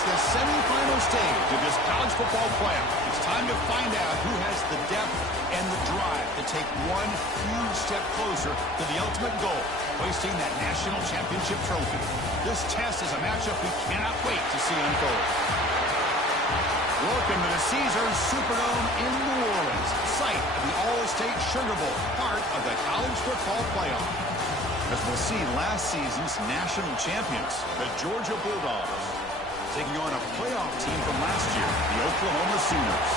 reached the semifinal stage of this college football playoff. It's time to find out who has the depth and the drive to take one huge step closer to the ultimate goal, hoisting that national championship trophy. This test is a matchup we cannot wait to see unfold. Welcome to the Caesars Superdome in New Orleans, site of the All-State Sugar Bowl, part of the college football playoff. As we'll see, last season's national champions, the Georgia Bulldogs, taking on a playoff team from last year, the Oklahoma Sooners.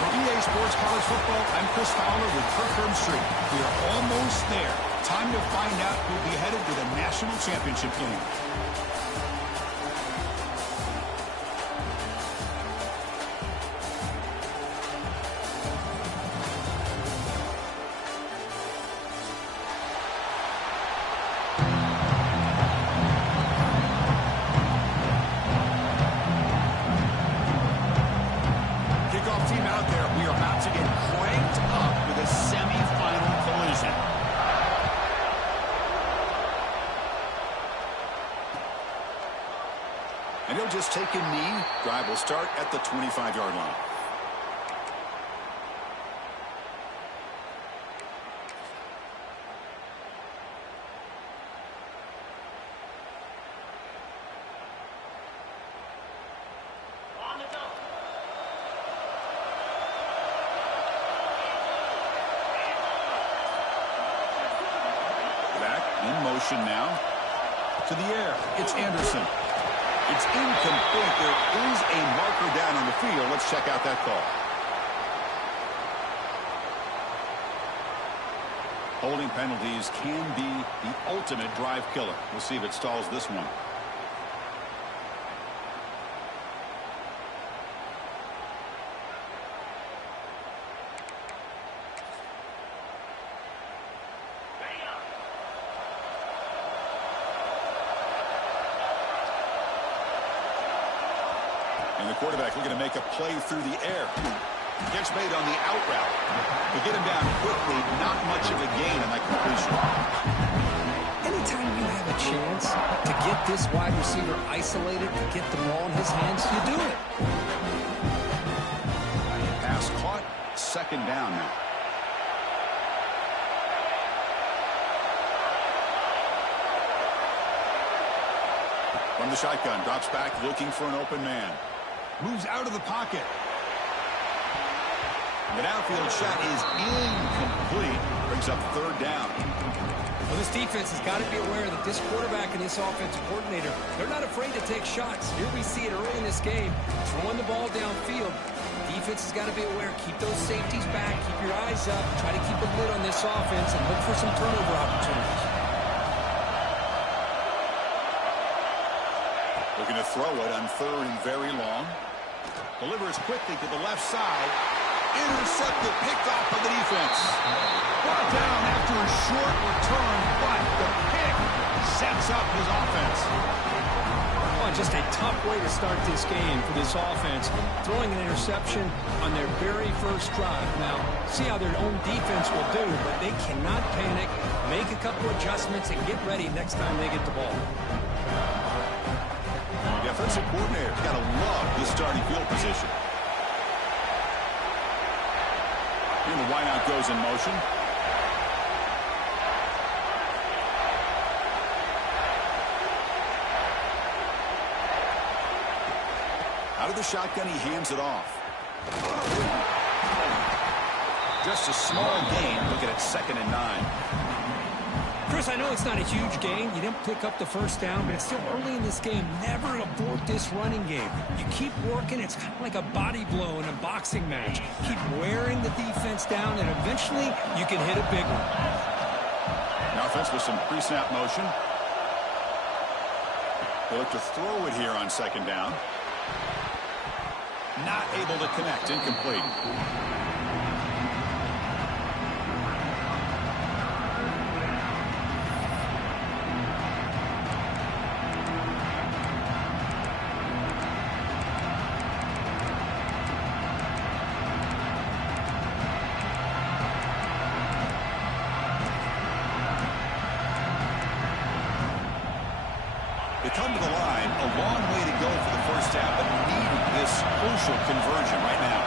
For EA Sports College Football, I'm Chris Fowler with Kirkland Street. We are almost there. Time to find out who'll be headed to the national championship game. And he'll just take a knee. Drive will start at the 25-yard line. Back in motion now. To the air. It's Anderson. It's incomplete. There is a marker down on the field. Let's check out that call. Holding penalties can be the ultimate drive killer. We'll see if it stalls this one. And the quarterback looking to make a play through the air. Gets made on the out route. To get him down quickly, not much of a gain on that completion. Anytime you have a chance to get this wide receiver isolated, to get the ball in his hands, you do it. Pass caught. Second down now. From the shotgun, drops back looking for an open man. Moves out of the pocket. The downfield shot is incomplete. Brings up third down. Well, this defense has got to be aware that this quarterback and this offensive coordinator, they're not afraid to take shots. Here we see it early in this game. Throwing the ball downfield. Defense has got to be aware. Keep those safeties back. Keep your eyes up. Try to keep a lid on this offense and look for some turnover opportunities. Looking to throw it on third and very long. Delivers quickly to the left side. Intercepted, picked off by the defense. Brought down after a short return, but the pick sets up his offense. Oh, just a tough way to start this game for this offense. Throwing an interception on their very first drive. Now, see how their own defense will do, but they cannot panic. Make a couple adjustments and get ready next time they get the ball. The offensive coordinator's got to love this starting field position. And the wideout goes in motion. Out of the shotgun, he hands it off. Just a small gain. Looking at 2nd and 9. Chris, I know it's not a huge gain. You didn't pick up the first down, but it's still early in this game. Never abort this running game. You keep working. It's kind of like a body blow in a boxing match. Keep wearing the defense down, and eventually you can hit a big one. Now offense with some pre-snap motion. They look to throw it here on 2nd down. Not able to connect. Incomplete. They come to the line, a long way to go for the first down crucial conversion right now.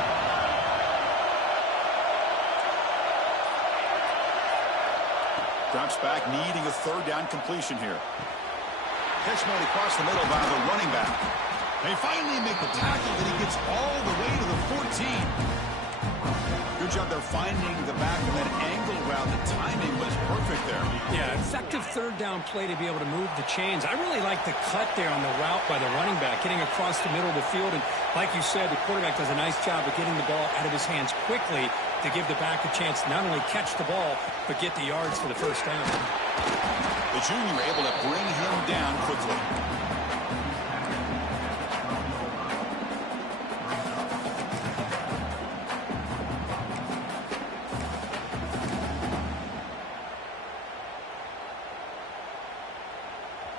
Drops back, needing a third down completion here. Catch made across the middle by the running back. They finally make the tackle, but he gets all the way to the 14. Good job there finding the back of that angle route. The timing was perfect there. Yeah, effective third down play to be able to move the chains. I really like the cut there on the route by the running back, getting across the middle of the field. And like you said, the quarterback does a nice job of getting the ball out of his hands quickly to give the back a chance to not only catch the ball, but get the yards for the first down. The junior able to bring him down quickly.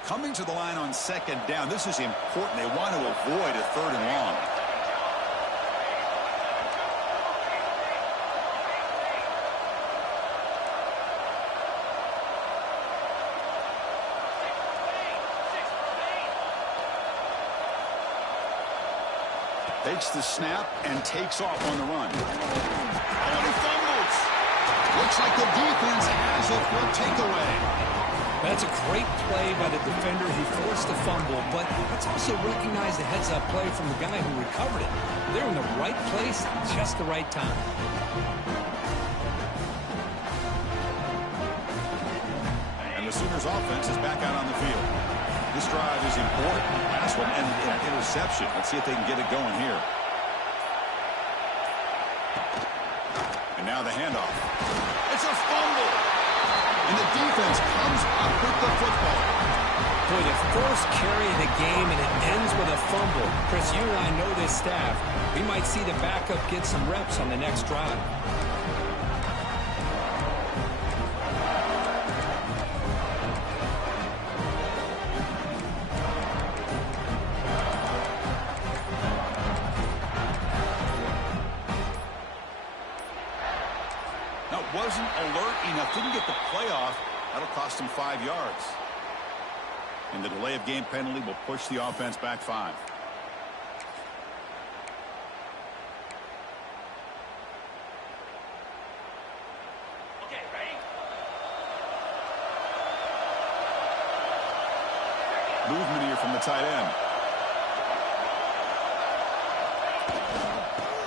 Coming to the line on second down. This is important. They want to avoid a third and long. Takes the snap and takes off on the run. Oh, and he fumbles. Looks like the defense has it for a takeaway. That's a great play by the defender. He forced the fumble, but let's also recognize the heads-up play from the guy who recovered it. They're in the right place, just the right time. And the Sooners offense is back out on the field. This drive is important. Last one ended in an interception. Let's see if they can get it going here. And now the handoff. It's a fumble. And the defense comes up with the football. Boy, the first carry of the game, and it ends with a fumble. Chris, you and I know this staff. We might see the backup get some reps on the next drive. Wasn't alert enough, didn't get the play off. That'll cost him 5 yards. And the delay of game penalty will push the offense back 5. Okay, ready? Movement here from the tight end.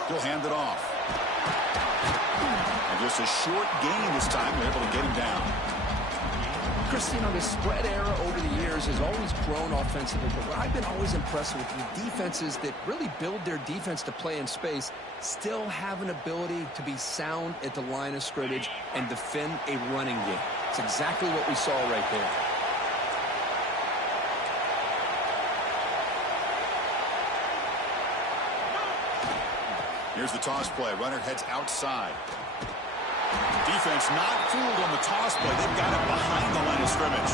He'll hand it off. And just a short gain this time. They're able to get him down. Chris, you know, the spread era over the years has always grown offensively, but what I've been always impressed with the defenses that really build their defense to play in space still have an ability to be sound at the line of scrimmage and defend a running game. It's exactly what we saw right there. Here's the toss play. Runner heads outside. Defense not fooled on the toss play. They've got it behind the line of scrimmage.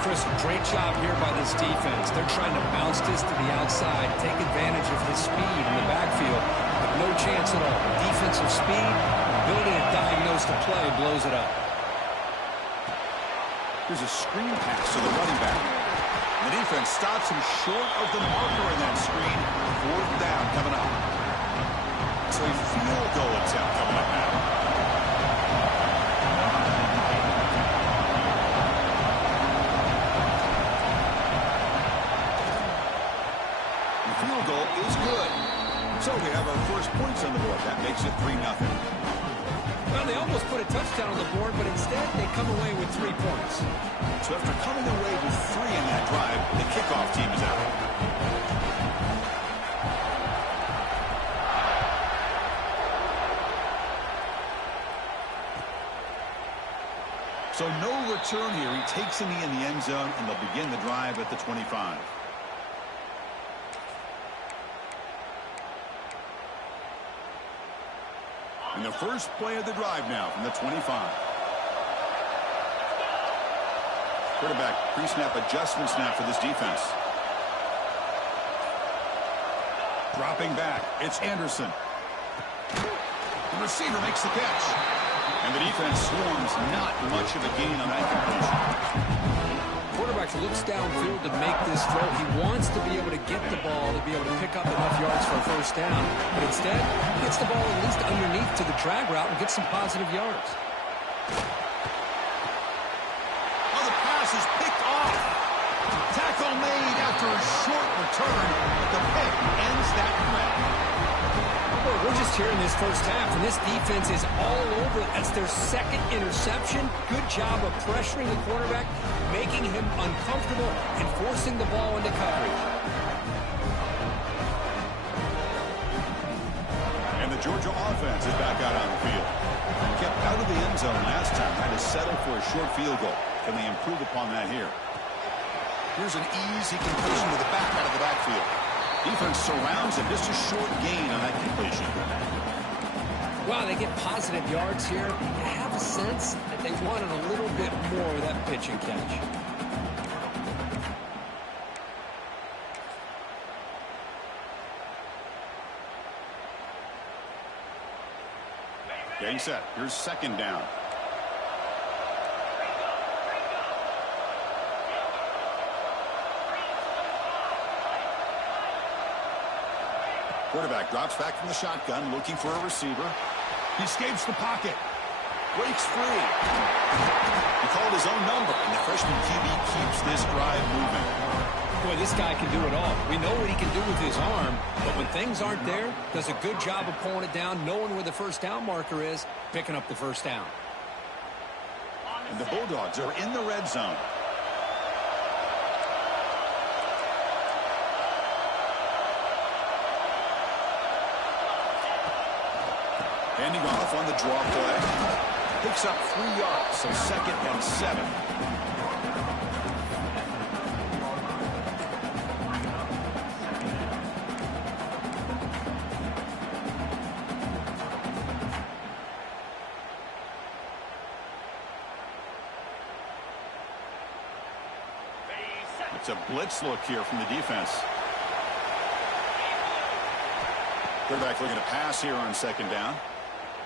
Chris, great job here by this defense. They're trying to bounce this to the outside, take advantage of his speed in the backfield, but no chance at all. Defensive speed, ability to diagnose the play, blows it up. Here's a screen pass to the running back. The defense stops him short of the marker in that screen. 4th down coming up. So a field goal attempt coming up now. The field goal is good. So we have our first points on the board. That makes it 3-0. Well, they almost put a touchdown on the board, but instead they come away with 3 points. So after coming away with 3 in that drive, the kickoff team is out. So no return here. He takes him in the end zone, and they'll begin the drive at the 25. And the first play of the drive now from the 25. Quarterback pre-snap adjustment snap for this defense. Dropping back. It's Anderson. The receiver makes the catch. And the defense swarms, not much of a gain on that completion. quarterback looks downfield to make this throw. He wants to be able to get the ball to be able to pick up enough yards for a first down. But instead, he gets the ball at least underneath to the drag route and gets some positive yards. Oh, the pass is picked off. Tackle made after a short return, but the pick ends that threat. We're just here in this first half, and this defense is all over it. That's their second interception. Good job of pressuring the quarterback, making him uncomfortable, and forcing the ball into coverage. And the Georgia offense is back out on the field. Kept out of the end zone last time, had to settle for a short field goal. Can they improve upon that here? Here's an easy completion to the back out of the backfield. Defense surrounds him. Just a short gain on that completion. Wow, they get positive yards here. I have a sense that they wanted a little bit more of that pitch and catch. Getting set. Here's second down. Quarterback drops back from the shotgun, looking for a receiver. He escapes the pocket. Breaks free. He called his own number, and the freshman QB keeps this drive moving. Boy, this guy can do it all. We know what he can do with his arm, but when things aren't there, does a good job of pulling it down, knowing where the first down marker is, picking up the first down. And the Bulldogs are in the red zone. Handing off on the draw play. Picks up 3 yards, so 2nd and 7. It's a blitz look here from the defense. Quarterback looking to pass here on 2nd down.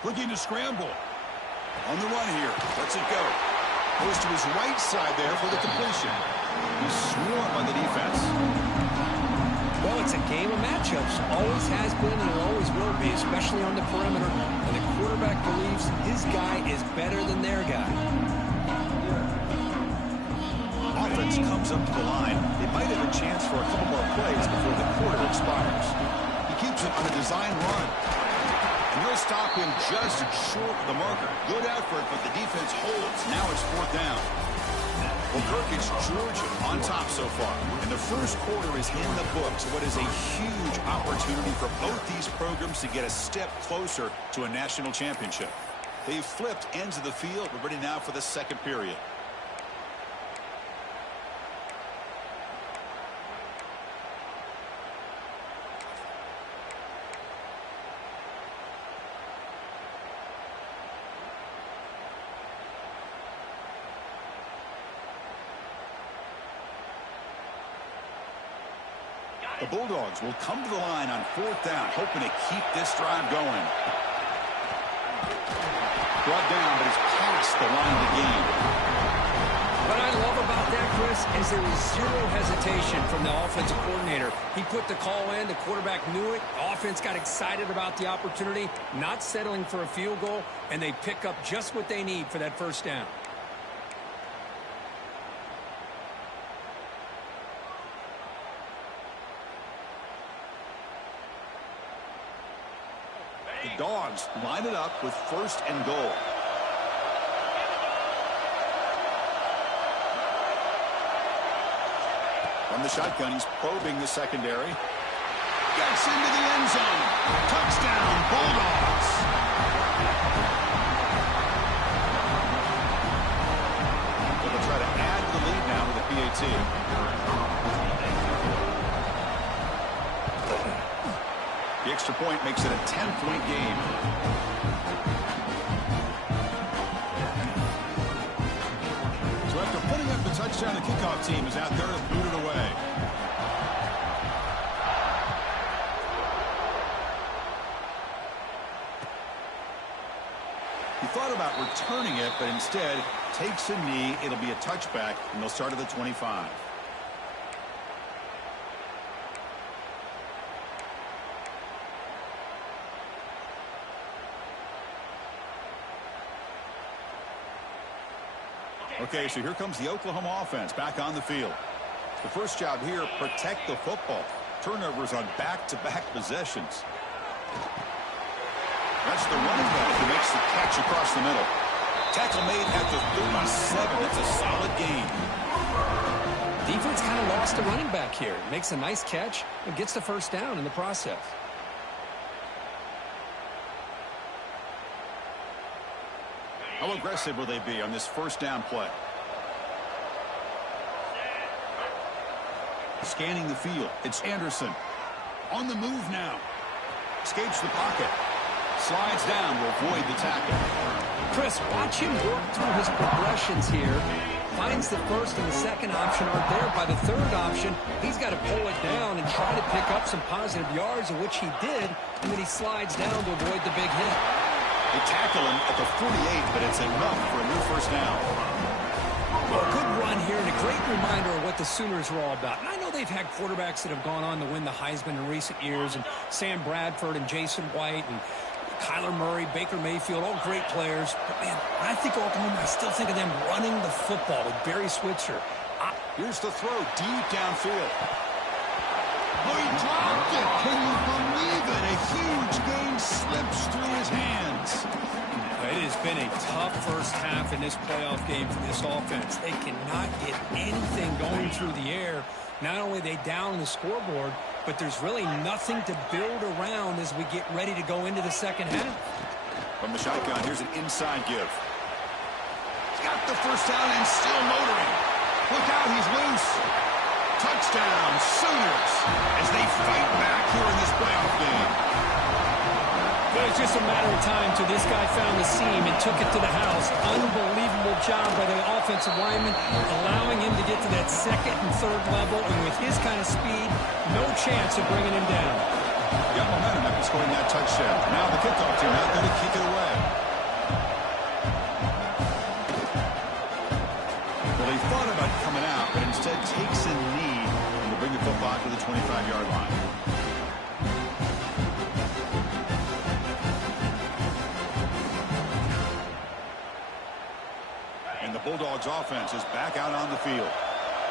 Looking to scramble. On the run here. Lets it go. Goes to his right side there for the completion. He's swarmed by the defense. Well, it's a game of matchups. Always has been and it always will be, especially on the perimeter. And the quarterback believes his guy is better than their guy. Offense comes up to the line. They might have a chance for a couple more plays before the quarter expires. He keeps it on a design run. And he'll stop him just short of the marker. Good effort, but the defense holds. Now it's 4th down. Well, Kirk, it's Georgia on top so far. And the first quarter is in the books. What is a huge opportunity for both these programs to get a step closer to a national championship. They've flipped ends of the field. We're ready now for the second period. The Bulldogs will come to the line on 4th down, hoping to keep this drive going. Brought down, but it's past the line of the game. What I love about that, Chris, is there was zero hesitation from the offensive coordinator. He put the call in, the quarterback knew it, the offense got excited about the opportunity, not settling for a field goal, and they pick up just what they need for that first down. The Dogs line it up with 1st and goal. From the shotgun, he's probing the secondary. Gets into the end zone. Touchdown, Bulldogs. They'll try to add to the lead now with a PAT. The extra point makes it a 10-point game. So after putting up the touchdown, the kickoff team is out there to boot it away. He thought about returning it, but instead takes a knee. It'll be a touchback, and they'll start at the 25. Okay, so here comes the Oklahoma offense back on the field. The first job here, protect the football. Turnovers on back-to-back possessions. That's the running back who makes the catch across the middle. Tackle made at the 37. That's a solid gain. Defense kind of lost the running back here. Makes a nice catch and gets the first down in the process. How aggressive will they be on this first down play? Scanning the field. It's Anderson. On the move now. Escapes the pocket. Slides down to avoid the tackle. Chris, watch him work through his progressions here. Finds the first and the second option aren't there. By the third option, he's got to pull it down and try to pick up some positive yards, of which he did, and then he slides down to avoid the big hit. They tackle him at the 48, but it's enough for a new first down. Well, a good run here and a great reminder of what the Sooners are all about. And I know they've had quarterbacks that have gone on to win the Heisman in recent years, and Sam Bradford and Jason White and Kyler Murray, Baker Mayfield, all great players. But, man, when I think Oklahoma, I still think of them running the football with Barry Switzer. Here's the throw deep downfield. Oh, he dropped it. Can you believe it? A huge gain slips through his hands. It has been a tough first half in this playoff game for this offense. They cannot get anything going through the air. Not only are they down on the scoreboard, but there's really nothing to build around as we get ready to go into the second half. From the shotgun, here's an inside give. He's got the first down and still motoring. Look out, he's loose. Touchdown, Sooners, as they fight back here in this playoff game. But it's just a matter of time till this guy found the seam and took it to the house. Unbelievable job by the offensive lineman, allowing him to get to that second and third level, and with his kind of speed, no chance of bringing him down. Got momentum after scoring that touchdown. Now the kickoff team out there to kick it away. Well, he thought about coming out, but instead takes a knee and will bring the football to the 25-yard line. And the Bulldogs offense is back out on the field.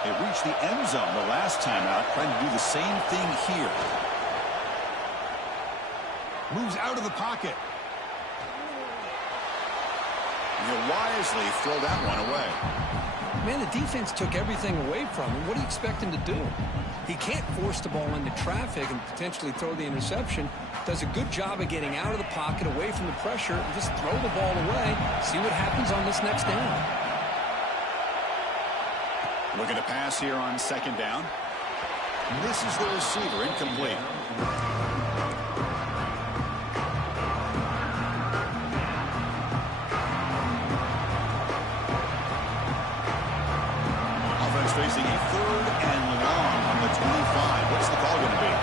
They reached the end zone the last time out, trying to do the same thing here. Moves out of the pocket. He'll wisely throw that one away. Man, the defense took everything away from him. What do you expect him to do? He can't force the ball into traffic and potentially throw the interception. Does a good job of getting out of the pocket, away from the pressure, and just throw the ball away. See what happens on this next down. Looking to pass here on second down. Misses the receiver, incomplete. Offense facing a third and long on the 25. What's the call going to be?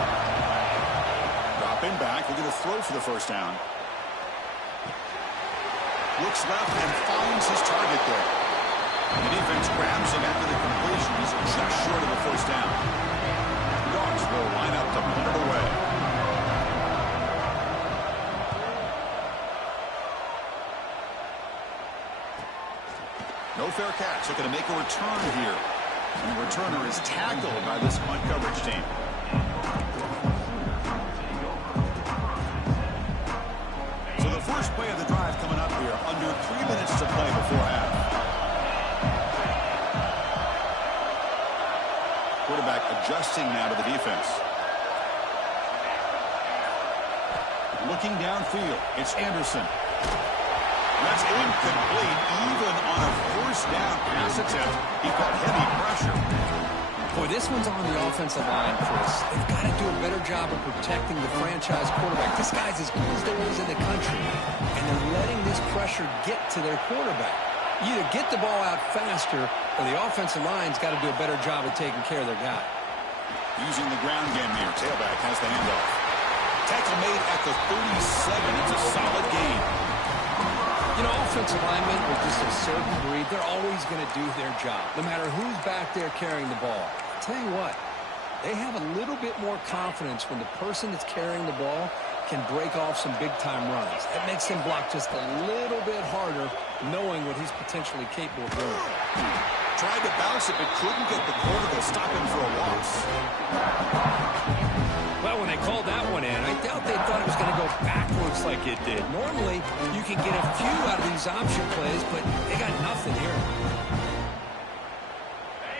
Dropping back, looking to throw for the first down. Looks left and finds his target there. The defense grabs him after the completion. He's just short of the first down. The Dogs will line up to punt it away. No fair catch. Looking to make a return here. And the returner is tackled by this punt coverage team. So the first play of the drive coming up here. Under 3 minutes to play before half. Quarterback adjusting now to the defense. Looking downfield. It's Anderson. That's incomplete. Even on a first down pass attempt, he felt heavy pressure. Boy, this one's on the offensive line, Chris. They've got to do a better job of protecting the franchise quarterback. This guy's as good as there is in the country, and they're letting this pressure get to their quarterback. You either get the ball out faster, or the offensive line's got to do a better job of taking care of their guy. Using the ground game here. Tailback has the handoff. Tackle made at the 37. It's a solid gain. You know, offensive linemen with just a certain breed, they're always going to do their job, no matter who's back there carrying the ball. I'll tell you what, they have a little bit more confidence when the person that's carrying the ball can break off some big-time runs. That makes him block just a little bit harder, knowing what he's potentially capable of doing. Tried to bounce it, but couldn't get the corner to stop him for a loss. Well, when they called that one in, I doubt they thought it was going to go backwards like it did. Normally, you can get a few out of these option plays, but they got nothing here.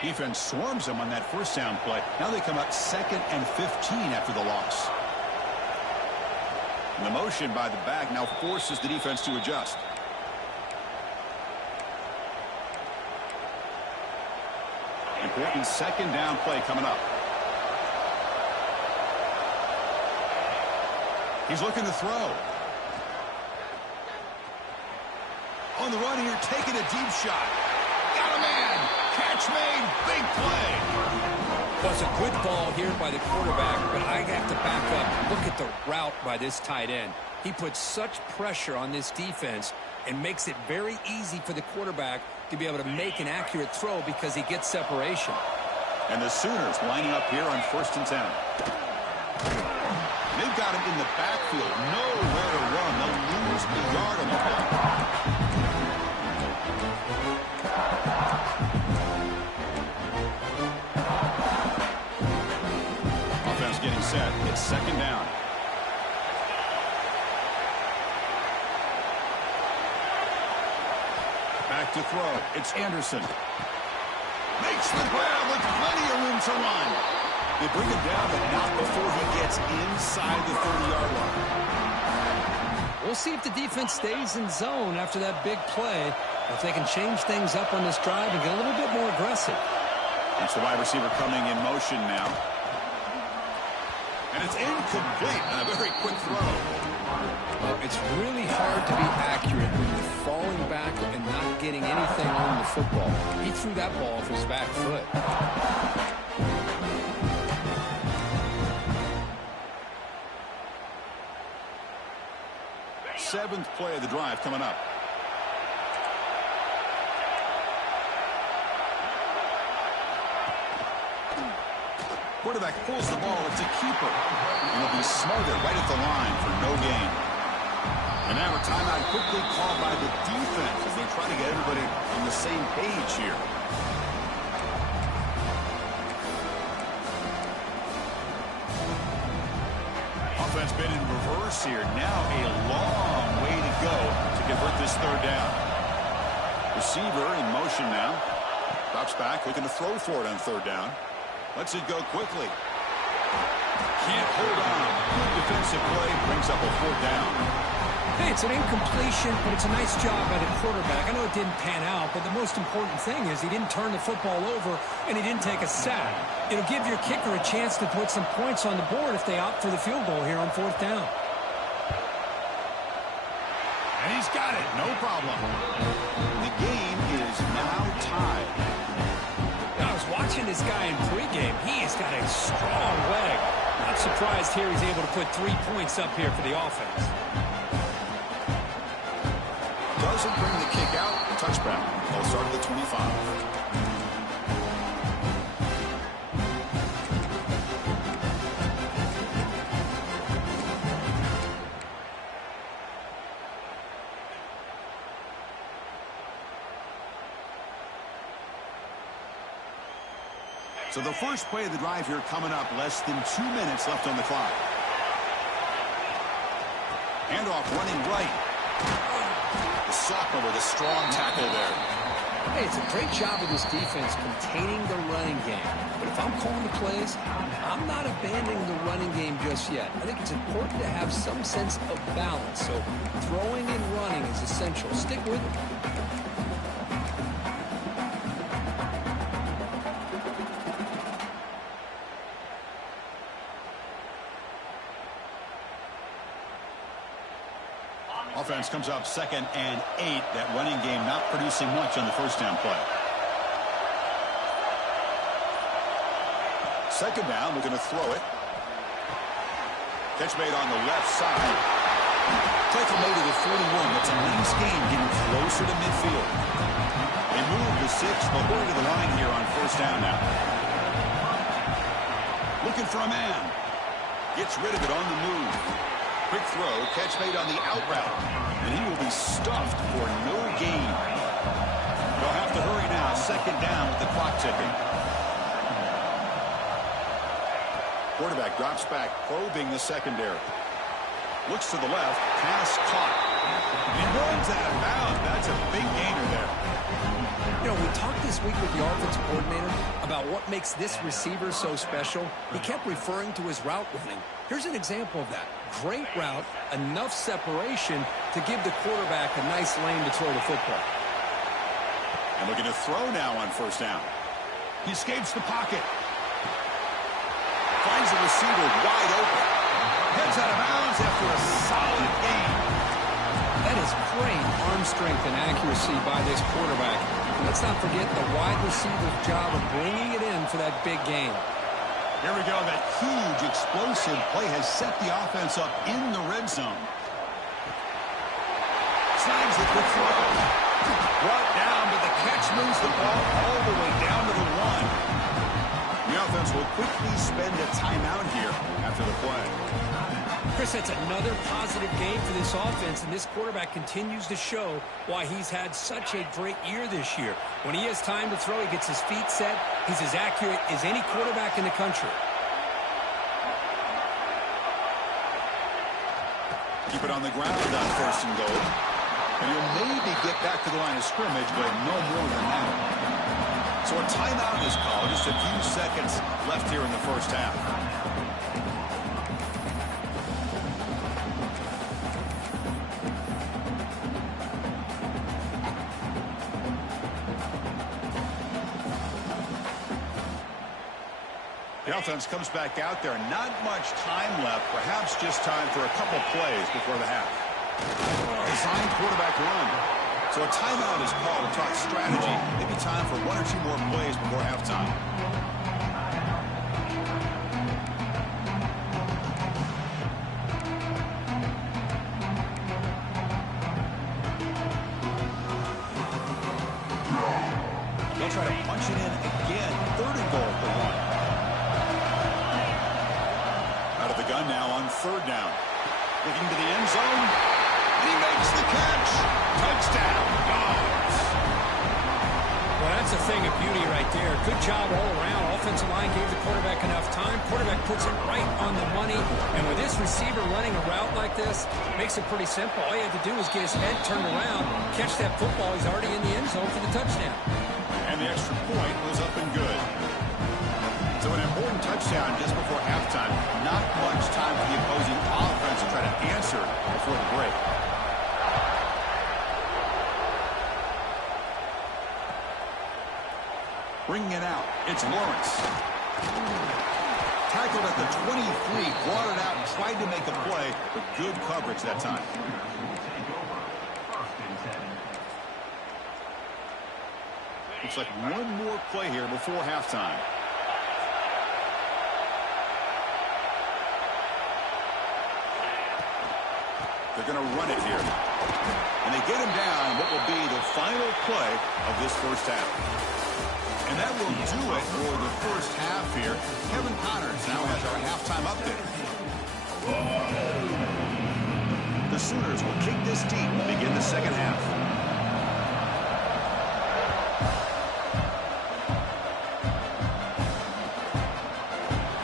Defense swarms them on that first down play. Now they come up 2nd and 15 after the loss. And the motion by the back now forces the defense to adjust. Important 2nd down play coming up. He's looking to throw. On the run here, taking a deep shot. Got a man. Catch made. Big play. Well, it's a good ball here by the quarterback, but I have to back up. Look at the route by this tight end. He puts such pressure on this defense and makes it very easy for the quarterback to be able to make an accurate throw because he gets separation. And the Sooners lining up here on 1st and 10. They've got him in the backfield. Nowhere to run. They'll lose a yard on the play. Offense getting set. It's 2nd down. Back to throw. It's Anderson. Makes the grab with plenty of room to run. They bring him down, but not before he gets inside the 30-yard line. We'll see if the defense stays in zone after that big play, if they can change things up on this drive and get a little bit more aggressive. It's the wide receiver coming in motion now. And it's incomplete on a very quick throw. Well, it's really hard to be accurate when you're falling back and not getting anything on the football. He threw that ball off his back foot. 7th play of the drive coming up. Quarterback pulls the ball. It's a keeper. And he'll be smothered right at the line for no gain. And now a timeout quickly called by the defense as they try to get everybody on the same page here. Offense been in reverse here. Now a long way to go to convert this 3rd down. Receiver in motion now. Drops back, looking to throw for it on 3rd down. Lets it go quickly. Can't hold on. Good defensive play. Brings up a 4th down. Hey, it's an incompletion, but it's a nice job by the quarterback. I know it didn't pan out, but the most important thing is he didn't turn the football over and he didn't take a sack. It'll give your kicker a chance to put some points on the board if they opt for the field goal here on 4th down. And he's got it. No problem. The game is now tied. I was watching this guy in pregame. He has got a strong leg. Not surprised here he's able to put 3 points up here for the offense. Doesn't bring the kick out. Touchback. Ball started at the 25. So the first play of the drive here coming up, less than 2 minutes left on the clock. Handoff running right. The sophomore with a strong tackle there. Hey, it's a great job of this defense containing the running game. But if I'm calling the plays, I'm not abandoning the running game just yet. I think it's important to have some sense of balance. So throwing and running is essential. Stick with it. Offense comes up 2nd and 8. That running game not producing much on the first down play. 2nd down, looking to throw it. Catch made on the left side. Tackle made to the 41. That's a nice gain, getting closer to midfield. They move the 6, but going to the line here on first down now. Looking for a man. Gets rid of it on the move. Quick throw, catch made on the out route. And he will be stuffed for no gain. They'll have to hurry now. Second down with the clock ticking. Quarterback drops back, probing the secondary. Looks to the left, pass caught. He runs out of bounds. That's a big gainer there. You know, we talked this week with the offensive coordinator about what makes this receiver so special. He kept referring to his route running. Here's an example of that. Great route, enough separation to give the quarterback a nice lane to throw the football. And looking to throw now on first down. He escapes the pocket. Finds the receiver wide open. Heads out of bounds after a solid gain. That is great arm strength and accuracy by this quarterback. And let's not forget the wide receiver's job of bringing it in for that big gain. Here we go. That huge explosive play has set the offense up in the red zone. Snags it with throw. Brought down, but the catch moves the ball all the way down to the 1. The offense will quickly spend a timeout here after the play. Chris, that's another positive game for this offense, and this quarterback continues to show why he's had such a great year this year. When he has time to throw, he gets his feet set. He's as accurate as any quarterback in the country. Keep it on the ground on first and goal. And he'll maybe get back to the line of scrimmage, but no more than that. So a timeout is called. Just a few seconds left here in the first half. The offense comes back out there. Not much time left. Perhaps just time for a couple plays before the half. Designed quarterback run. So a timeout is called to talk strategy. Maybe time for 1 or 2 more plays before halftime. They'll try to punch it in again. 3rd and goal for 1. Out of the gun now on 3rd down. Looking to the end zone. And he makes the catch. Touchdown, Dogs. Well, that's a thing of beauty right there. Good job all around. Offensive line gave the quarterback enough time. Quarterback puts it right on the money. And with this receiver running a route like this, makes it pretty simple. All you have to do is get his head turned around, catch that football. He's already in the end zone for the touchdown. And the extra point was up and good. So an important touchdown just before halftime. Not much time for the opposing offense to try to answer before the break. Bringing it out, it's Lawrence. Tackled at the 23, brought it out, and tried to make a play, but good coverage that time. Looks like one more play here before halftime. They're going to run it here. And they get him down what will be the final play of this first half. And that will do it for the first half here. Kevin Connors now has our halftime update. The Sooners will kick this deep and begin the second half.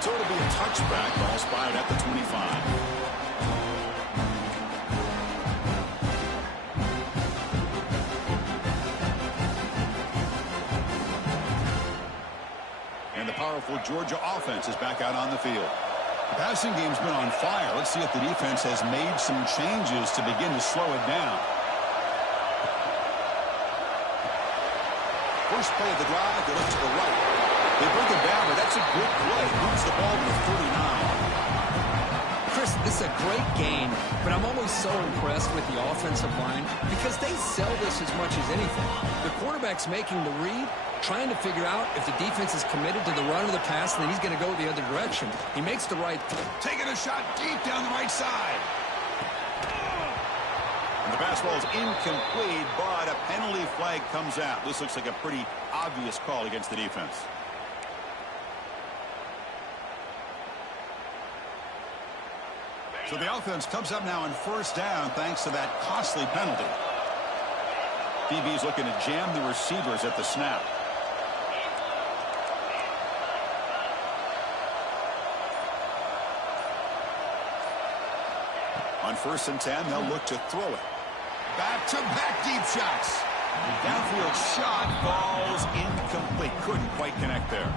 So it'll be a touchback. Ball spotted at the 25. Powerful Georgia offense is back out on the field. The passing game's been on fire. Let's see if the defense has made some changes to begin to slow it down. First play of the drive, they look to the right. They break it down, but that's a good play. Moves the ball to the 39. Chris, this is a great game, but I'm always so impressed with the offensive line because they sell this as much as anything. The quarterback's making the read, trying to figure out if the defense is committed to the run or the pass, and then he's going to go the other direction. He makes the right throw. Taking a shot deep down the right side. And the basketball is incomplete, but a penalty flag comes out. This looks like a pretty obvious call against the defense. So the offense comes up now on first down thanks to that costly penalty. DB's looking to jam the receivers at the snap. On 1st and 10, they'll look to throw it. Back-to-back deep shots. Downfield shot falls incomplete. Couldn't quite connect there.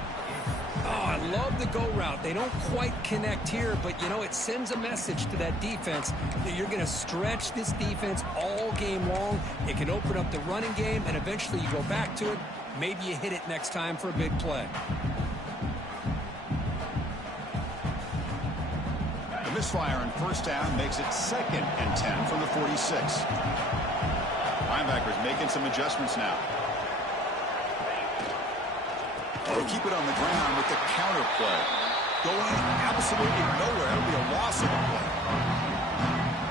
Oh, I love the go route. They don't quite connect here, but, you know, it sends a message to that defense that you're going to stretch this defense all game long. It can open up the running game, and eventually you go back to it. Maybe you hit it next time for a big play. The misfire on first down makes it 2nd and 10 from the 46. Linebackers making some adjustments now. They keep it on the ground with the counter play. Going absolutely nowhere. It'll be a loss of a play.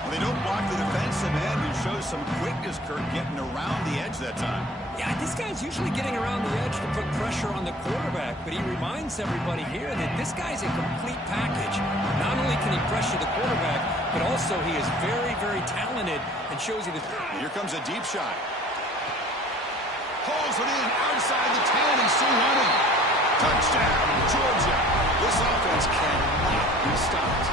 Well, they don't block the defensive end, who shows some quickness, Kurt, getting around the edge that time. Yeah, this guy's usually getting around the edge to put pressure on the quarterback, but he reminds everybody here that this guy's a complete package. Not only can he pressure the quarterback, but also he is very, very talented and shows you the... Here comes a deep shot. Pulls it in outside the 10 and still running. Touchdown, Georgia. This offense cannot be stopped.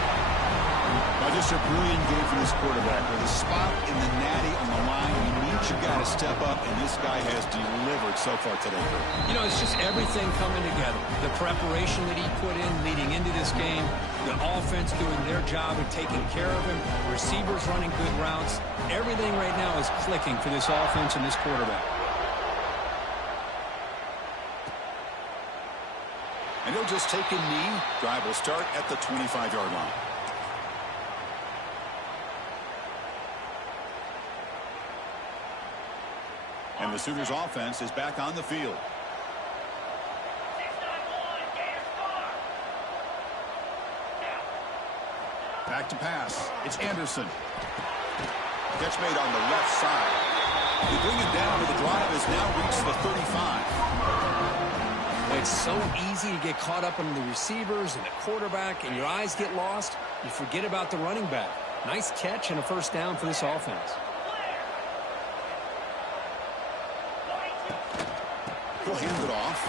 Now, just a brilliant game for this quarterback. With a spot in the natty on the line, he needs your guy to step up, and this guy has delivered so far today. You know, it's just everything coming together. The preparation that he put in leading into this game, the offense doing their job of taking care of him, receivers running good routes. Everything right now is clicking for this offense and this quarterback. And he'll just take a knee. Drive will start at the 25-yard line. And the Sooners offense is back on the field. Back to pass. It's Anderson. Catch made on the left side. They bring it down, but the drive has now reached the 35. It's so easy to get caught up on the receivers and the quarterback, and your eyes get lost. You forget about the running back. Nice catch and a first down for this offense. He'll hand it off.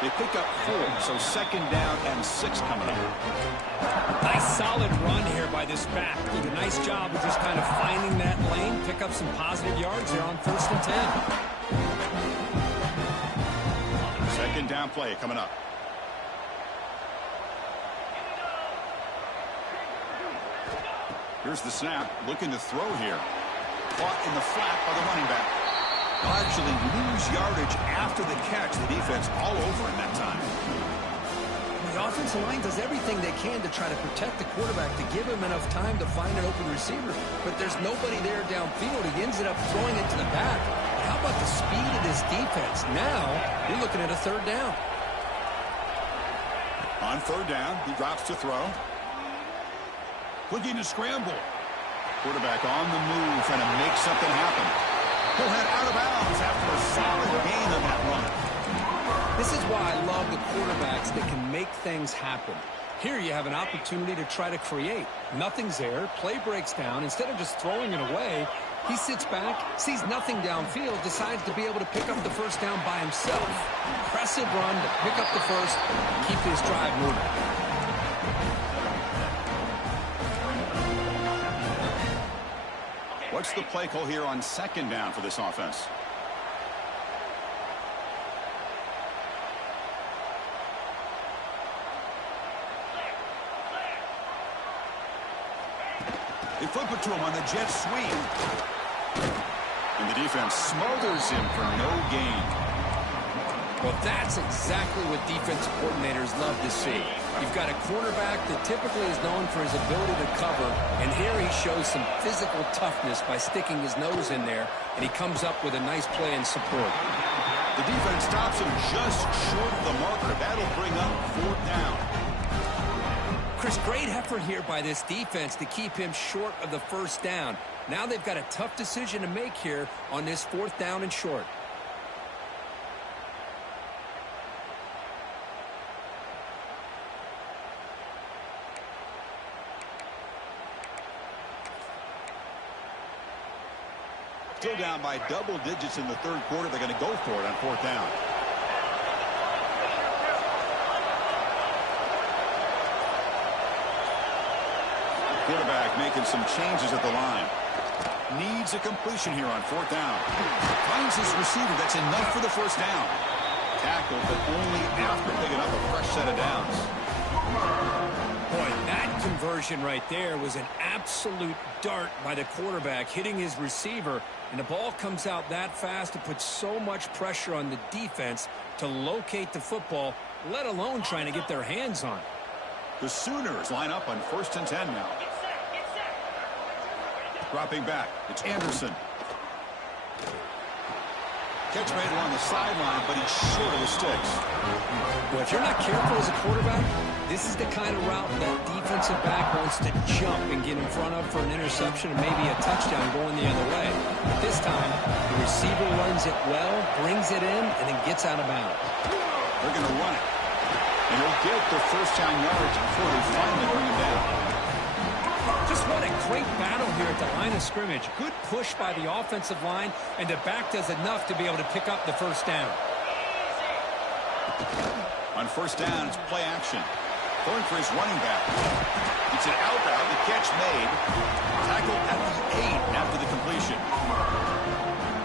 They pick up 4, so 2nd down and 6 coming up. Nice solid run here by this back. Did a nice job of just kind of finding that lane, pick up some positive yards there on 1st and 10. 2nd down play coming up. Here's the snap. Looking to throw here. Caught in the flat by the running back. They'll actually lose yardage after the catch. The defense all over in that time. The offensive line does everything they can to try to protect the quarterback, to give him enough time to find an open receiver. But there's nobody there downfield. He ends up throwing it to the back. How about the speed of this defense? Now, you're looking at a 3rd down. On 3rd down, he drops to throw. Looking to scramble. Quarterback on the move, trying to make something happen. He'll head out of bounds after a solid gain on that run. This is why I love the quarterbacks that can make things happen. Here you have an opportunity to try to create. Nothing's there. Play breaks down. Instead of just throwing it away, he sits back, sees nothing downfield, decides to be able to pick up the first down by himself. Impressive run to pick up the first, keep this drive moving. What's the play call here on 2nd down for this offense? They flip it to him on the jet sweep. And the defense smothers him for no gain. Well, that's exactly what defensive coordinators love to see. You've got a quarterback that typically is known for his ability to cover, and here he shows some physical toughness by sticking his nose in there, and he comes up with a nice play and support. The defense stops him just short of the marker. That'll bring up 4th down. Chris, There's great effort here by this defense to keep him short of the first down. Now they've got a tough decision to make here on this 4th down and short. Still down by double digits in the 3rd quarter. They're going to go for it on 4th down. Quarterback making some changes at the line. Needs a completion here on 4th down. Finds his receiver. That's enough for the first down. Tackled, but only after picking up a fresh set of downs. Boy, that conversion right there was an absolute dart by the quarterback, hitting his receiver, and the ball comes out that fast. It puts so much pressure on the defense to locate the football, let alone trying to get their hands on it. The Sooners line up on 1st and 10 now. Dropping back, it's Anderson. Catch made along the sideline, but he's short of the sticks. Well, if you're not careful as a quarterback, this is the kind of route that defensive back wants to jump and get in front of for an interception and maybe a touchdown going the other way. But this time, the receiver runs it well, brings it in, and then gets out of bounds. They're going to run it. And he'll get the first down yards before they finally bring him down. Just what a great battle here at the line of scrimmage. Good push by the offensive line, and the back does enough to be able to pick up the first down. On 1st down, it's play action. Going for his running back. It's an out route. The catch made. Tackled at the 8 after the completion.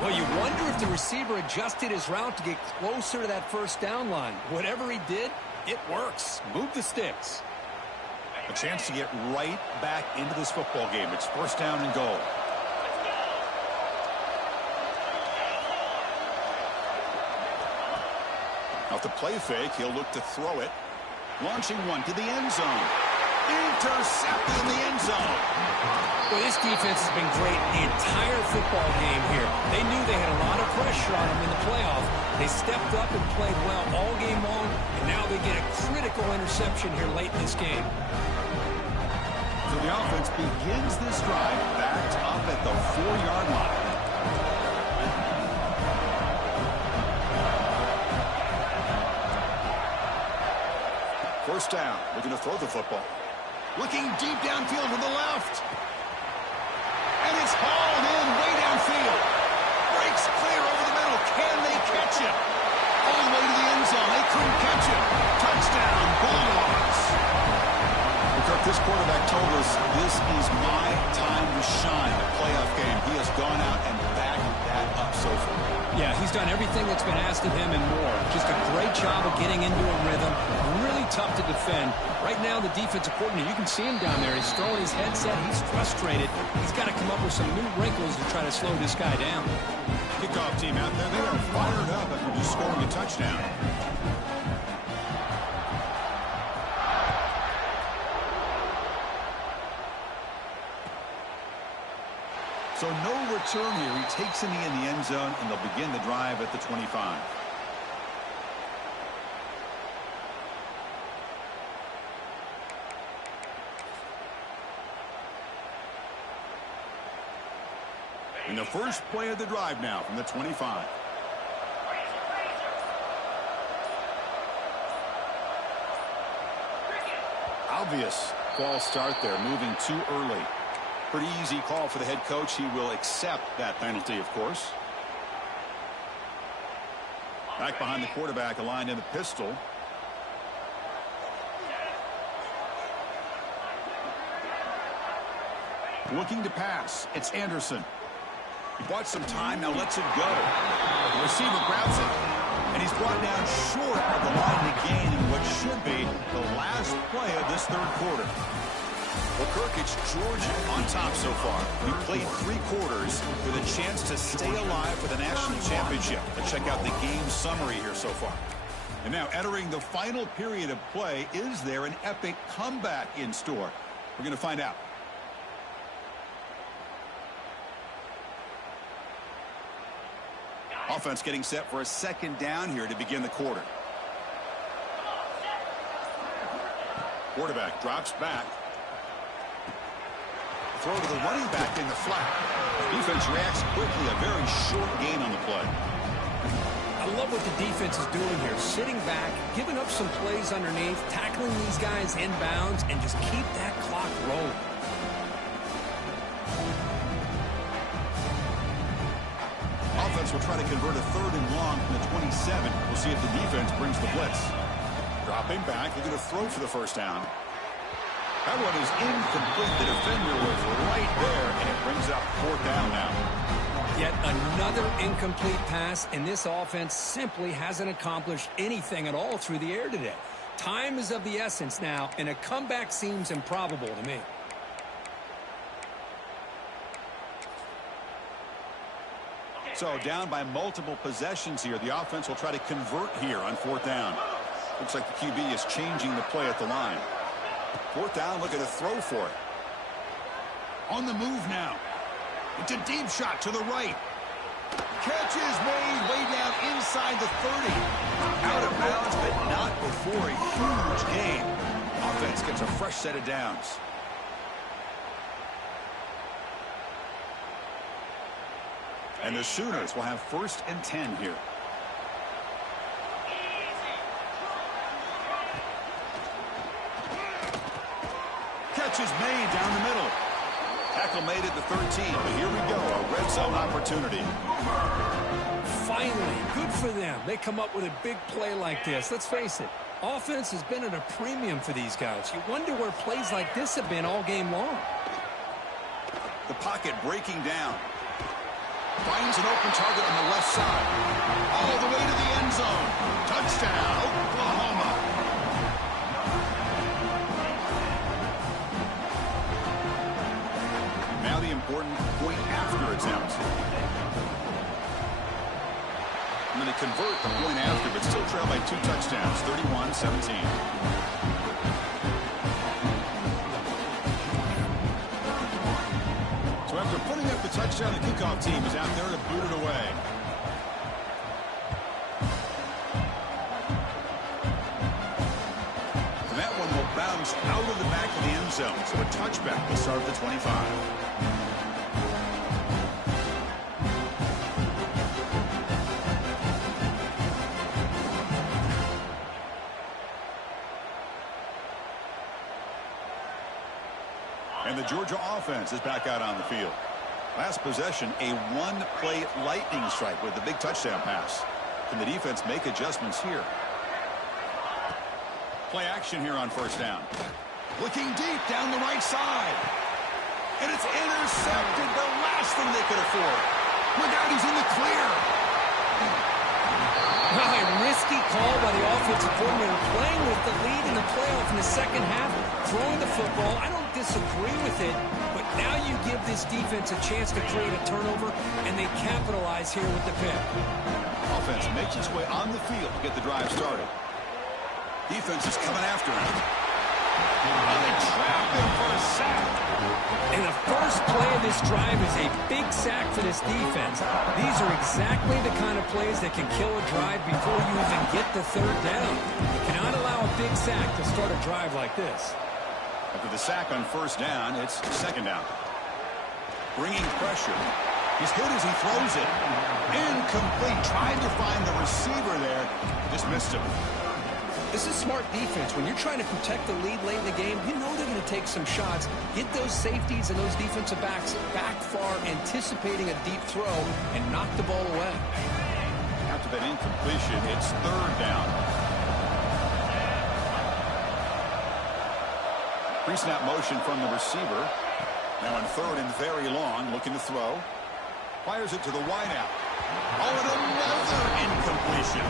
Well, you wonder if the receiver adjusted his route to get closer to that first down line. Whatever he did, it works. Move the sticks. A chance to get right back into this football game. It's 1st down and goal. Off the play fake, he'll look to throw it. Launching one to the end zone. Intercepted in the end zone. Well, this defense has been great the entire football game here. They knew they had a lot of pressure on them in the playoffs. They stepped up and played well all game long, and now they get a critical interception here late in this game. So the offense begins this drive backed up at the 4-yard line. First down. Looking to throw the football. Looking deep downfield to the left. And it's hauled in way downfield. Breaks clear over the middle. Can they catch it? All the way to the end zone. They couldn't catch it. Touchdown, Bulldogs. Kirk, this quarterback told us this is my time to shine. A playoff game. He has gone out and backed that up so far. Yeah, he's done everything that's been asked of him and more. Just a great job of getting into a rhythm. Really tough to defend. Right now, the defensive coordinator, you can see him down there. He's throwing his headset. He's frustrated. He's got to come up with some new wrinkles to try to slow this guy down. Kickoff team out there. They are fired up after just scoring a touchdown. So no return here. He takes in the end zone, and they'll begin the drive at the 25. And the first play of the drive now from the 25. Obvious false start there, moving too early. Pretty easy call for the head coach. He will accept that penalty, of course. Back behind the quarterback, aligned in the pistol. Looking to pass. It's Anderson. He bought some time, now lets it go. The receiver grabs it, and he's brought down short of the line to gain in what should be the last play of this 3rd quarter. Well, Kirk, it's Georgia on top so far. We played 3 quarters with a chance to stay alive for the national championship. Let's check out the game summary here so far. And now entering the final period of play, is there an epic comeback in store? We're going to find out. Offense getting set for a 2nd down here to begin the quarter. Quarterback drops back. Throw to the running back in the flat. Defense reacts quickly. A very short gain on the play. I love what the defense is doing here. Sitting back, giving up some plays underneath, tackling these guys inbounds, and just keep that clock rolling. Offense will try to convert a 3rd and long from the 27. We'll see if the defense brings the blitz. Dropping back, looking to throw for the first down. That one is incomplete. The defender was right there, and it brings up 4th down now. Yet another incomplete pass, and this offense simply hasn't accomplished anything at all through the air today. Time is of the essence now, and a comeback seems improbable to me. So down by multiple possessions here. The offense will try to convert here on 4th down. Looks like the QB is changing the play at the line. 4th down, looking to throw for it. On the move now. It's a deep shot to the right. Catch is made way down inside the 30. Out of bounds, but not before a huge gain. Offense gets a fresh set of downs. And the Sooners will have 1st and 10 here. Catch is made down the middle. Tackle made at the 13, but here we go, a red zone opportunity. Finally, good for them. They come up with a big play like this. Let's face it, offense has been at a premium for these guys. You wonder where plays like this have been all game long. The pocket breaking down. Finds an open target on the left side. All the way to the end zone. Touchdown, Oklahoma. Now the important point after attempt. I'm going to convert the point after, but still trail by 2 touchdowns, 31-17. So after putting up the touchdown, the kickoff team is out there to boot it away. And that one will bounce out of the back of the end zone, so a touchback will start at the 25. And the Georgia offense is back out on the field. Last possession, a one-play lightning strike with the big touchdown pass. Can the defense make adjustments here? Play action here on 1st down. Looking deep down the right side. And it's intercepted, the last thing they could afford. Look out, he's in the clear. Well, a risky call by the offensive coordinator, playing with the lead in the playoff in the second half, throwing the football. I don't disagree with it, but now you give this defense a chance to create a turnover, and they capitalize here with the pick. Offense makes its way on the field to get the drive started. Defense is coming after him. And they trap him for a sack. And the first play of this drive is a big sack for this defense. These are exactly the kind of plays that can kill a drive before you even get the 3rd down. You cannot allow a big sack to start a drive like this. After the sack on 1st down, it's 2nd down. Bringing pressure. He's hit as he throws it. Incomplete. Tried to find the receiver there. Just missed him. This is smart defense. When you're trying to protect the lead late in the game, you know they're going to take some shots, get those safeties and those defensive backs back far, anticipating a deep throw, and knock the ball away. After that incompletion, it's 3rd down. Pre-snap motion from the receiver. Now on 3rd and very long, looking to throw. Fires it to the wideout. Oh, and another incompletion.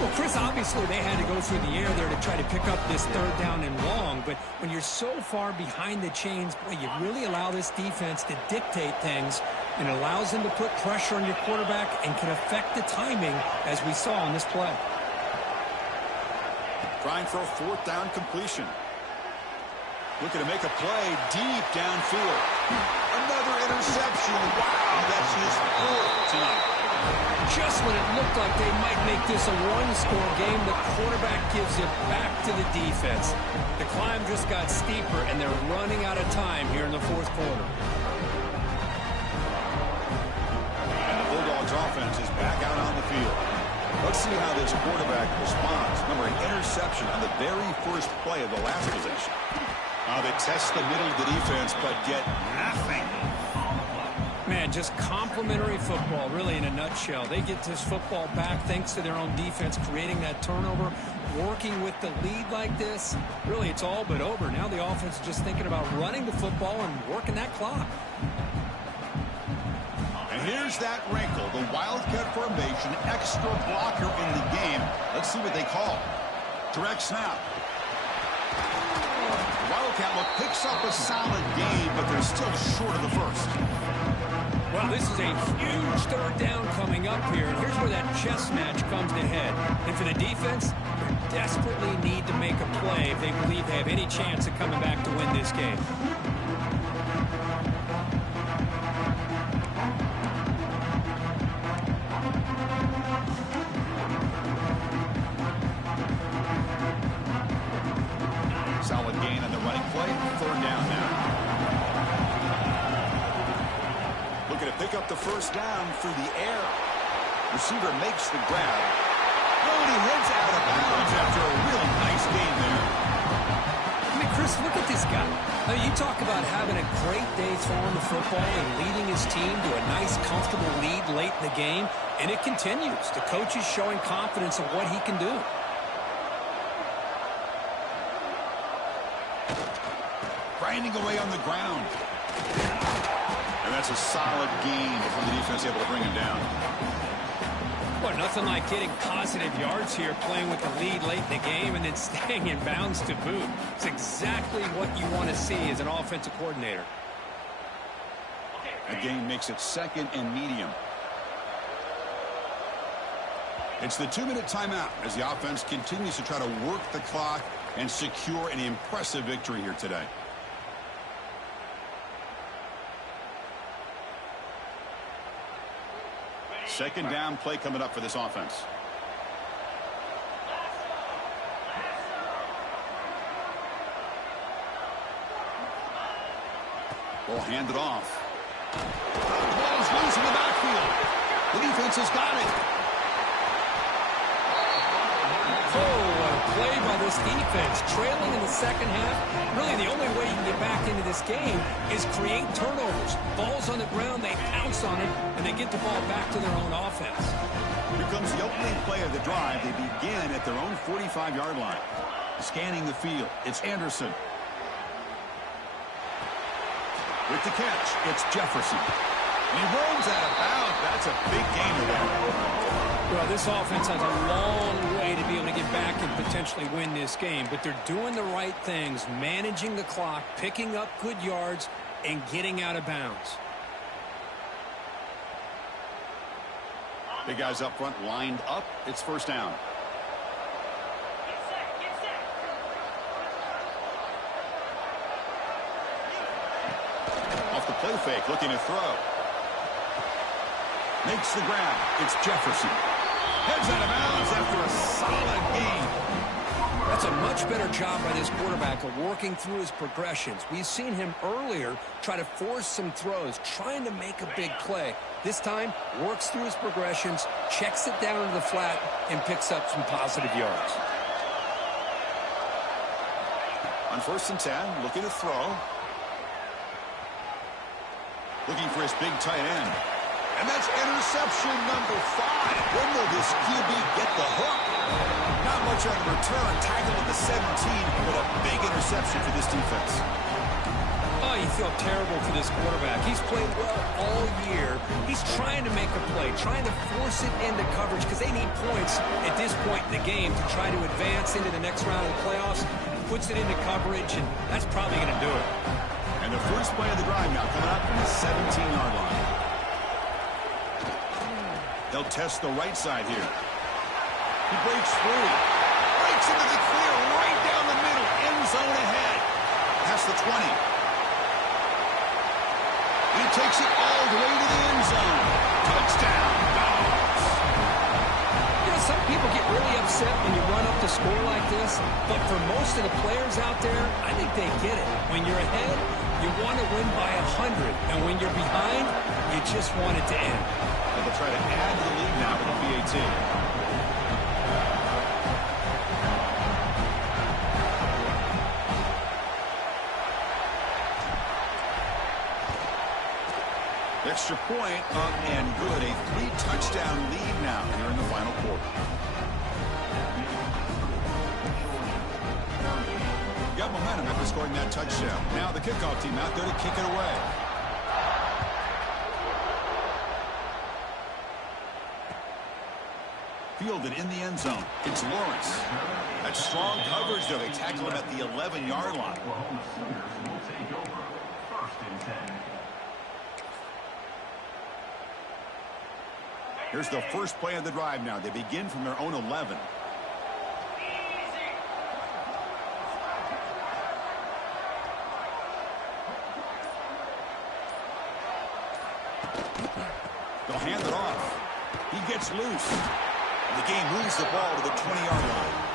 Well, Chris, obviously they had to go through the air there to try to pick up this 3rd down and long, but when you're so far behind the chains, boy, you really allow this defense to dictate things, and it allows them to put pressure on your quarterback and can affect the timing, as we saw on this play. Trying for a 4th down completion. Looking to make a play deep downfield. Another interception. Wow, that's his 4th tonight. Just when it looked like they might make this a one-score game, the quarterback gives it back to the defense. The climb just got steeper, and they're running out of time here in the fourth quarter. And the Bulldogs offense is back out on the field. Let's see how this quarterback responds. Remember, an interception on the very first play of the last possession. They test the middle of the defense, but get nothing. Man, just complimentary football, really, in a nutshell. They get this football back thanks to their own defense, creating that turnover, working with the lead like this. Really, it's all but over. Now the offense is just thinking about running the football and working that clock. And here's that wrinkle, the Wildcat formation, extra blocker in the game. Let's see what they call. Direct snap. Wildcat look picks up a solid game, but they're still short of the first. Well, this is a huge third down coming up here, and here's where that chess match comes to head. And for the defense, they desperately need to make a play if they believe they have any chance of coming back to win this game. Solid gain on the running play. Third down now. Looking to pick up the first down through the air. Receiver makes the grab. Oh, and he heads out of bounds after a really nice game there. I mean, Chris, look at this guy. I mean, you talk about having a great day throwing the football and leading his team to a nice, comfortable lead late in the game, and it continues. The coach is showing confidence of what he can do. Grinding away on the ground. And that's a solid gain from the defense able to bring him down. Well, nothing like getting positive yards here, playing with the lead late in the game, and then staying in bounds to boot. It's exactly what you want to see as an offensive coordinator. The game makes it second and medium. It's the 2-minute timeout as the offense continues to try to work the clock and secure an impressive victory here today. Second down play coming up for this offense. We'll hand it off. Ball's loose in the backfield. The defense has got it. Oh, what a play by this defense. Trailing in the second half. Really, the only way you can get back into this game is create turnovers. Ball's on the ground, they pounce on it, and they get the ball back to their own offense. Here comes the opening play of the drive. They begin at their own 45-yard line. Scanning the field, it's Anderson. With the catch, it's Jefferson. He runs out of bounds. That's a big gain there. Well, this offense has a long way to be able to get back and potentially win this game, but they're doing the right things, managing the clock, picking up good yards, and getting out of bounds. Big guys up front lined up. It's first down. Off the play fake, looking to throw. Makes the grab. It's Jefferson. Heads out of bounds after a solid gain. That's a much better job by this quarterback of working through his progressions. We've seen him earlier try to force some throws, trying to make a big play. This time, works through his progressions, checks it down to the flat, and picks up some positive yards. On 1st and 10, looking to throw. Looking for his big tight end. And that's interception number 5. When will this QB get the hook? Not much on the return. Tackled at the 17, but a big interception for this defense. Oh, you feel terrible for this quarterback. He's played well all year. He's trying to make a play, trying to force it into coverage because they need points at this point in the game to try to advance into the next round of the playoffs. Puts it into coverage, and that's probably going to do it. And the first play of the drive now coming up from the 17-yard line. They'll test the right side here. He breaks free. Breaks into the clear right down the middle. End zone ahead. Past the 20. He takes it all the way to the end zone. Touchdown, Dogs. some people get really upset when you run up the score like this, but for most of the players out there, I think they get it. When you're ahead, you want to win by 100, and when you're behind, you just want it to end. And they'll try to add to the lead now with the PAT. Extra point up and good. A 3-touchdown lead now here in the final quarter. Got momentum after scoring that touchdown. Now the kickoff team out there to kick it away. Fielded in the end zone. It's Lawrence. That's strong coverage, though. They tackle him at the 11-yard line. Here's the first play of the drive now. They begin from their own 11. They'll hand it off. He gets loose. The game moves the ball to the 20-yard line.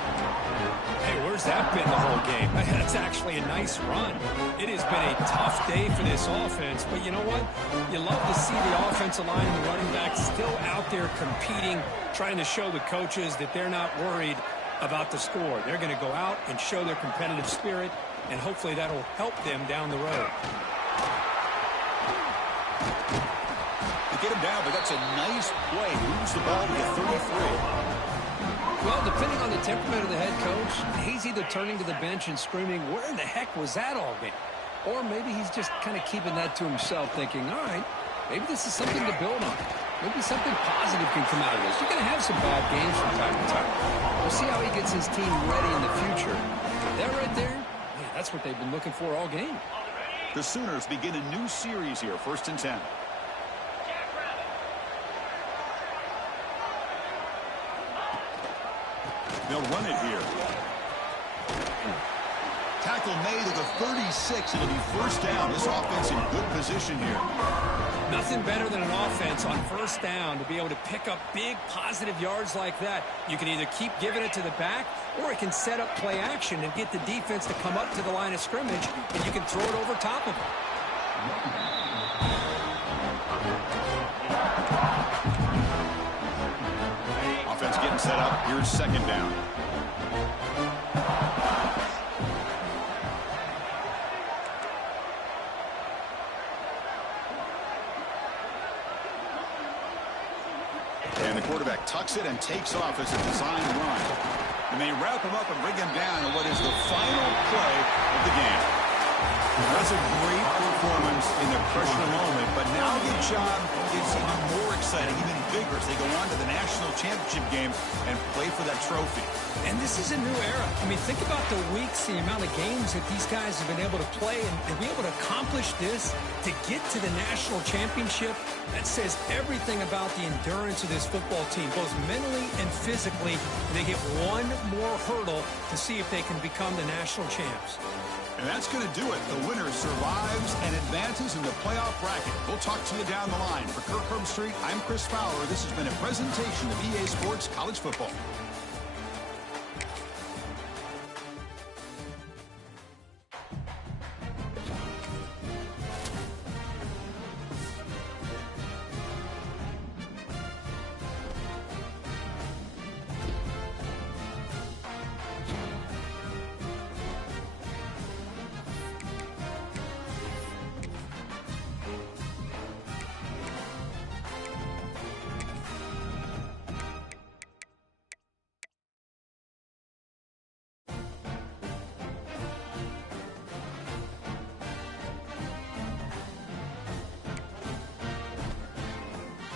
Hey, where's that been the whole game? That's actually a nice run. It has been a tough day for this offense, but you know what? You love to see the offensive line and the running back still out there competing, trying to show the coaches that they're not worried about the score. They're going to go out and show their competitive spirit, and hopefully that'll help them down the road. They get him down, but that's a nice play. Moves the ball to the 33. Well, depending on the temperament of the head coach, he's either turning to the bench and screaming, where in the heck was that all game? Or maybe he's just kind of keeping that to himself, thinking, all right, maybe this is something to build on. Maybe something positive can come out of this. You're going to have some bad games from time to time. We'll see how he gets his team ready in the future. That right there, man, that's what they've been looking for all game. The Sooners begin a new series here, 1st and 10. They'll run it here. Tackle made at the 36. It'll be first down. This offense in good position here. Nothing better than an offense on first down to be able to pick up big positive yards like that. You can either keep giving it to the back, or it can set up play action and get the defense to come up to the line of scrimmage, and you can throw it over top of them. Offense getting set up. Here's second down. And the quarterback tucks it and takes off as a designed run. And they wrap him up and bring him down in what is the final play of the game. That's a great performance in the pressure moment, but now the job gets even more exciting, even bigger as they go on to the national championship game and play for that trophy. And this is a new era. I mean, think about the weeks, the amount of games that these guys have been able to play, and to be able to accomplish this, to get to the national championship, that says everything about the endurance of this football team, both mentally and physically. They get one more hurdle to see if they can become the national champs. And that's going to do it. The winner survives and advances in the playoff bracket. We'll talk to you down the line. For Kirk Herbstreit, I'm Chris Fowler. This has been a presentation of EA Sports College Football.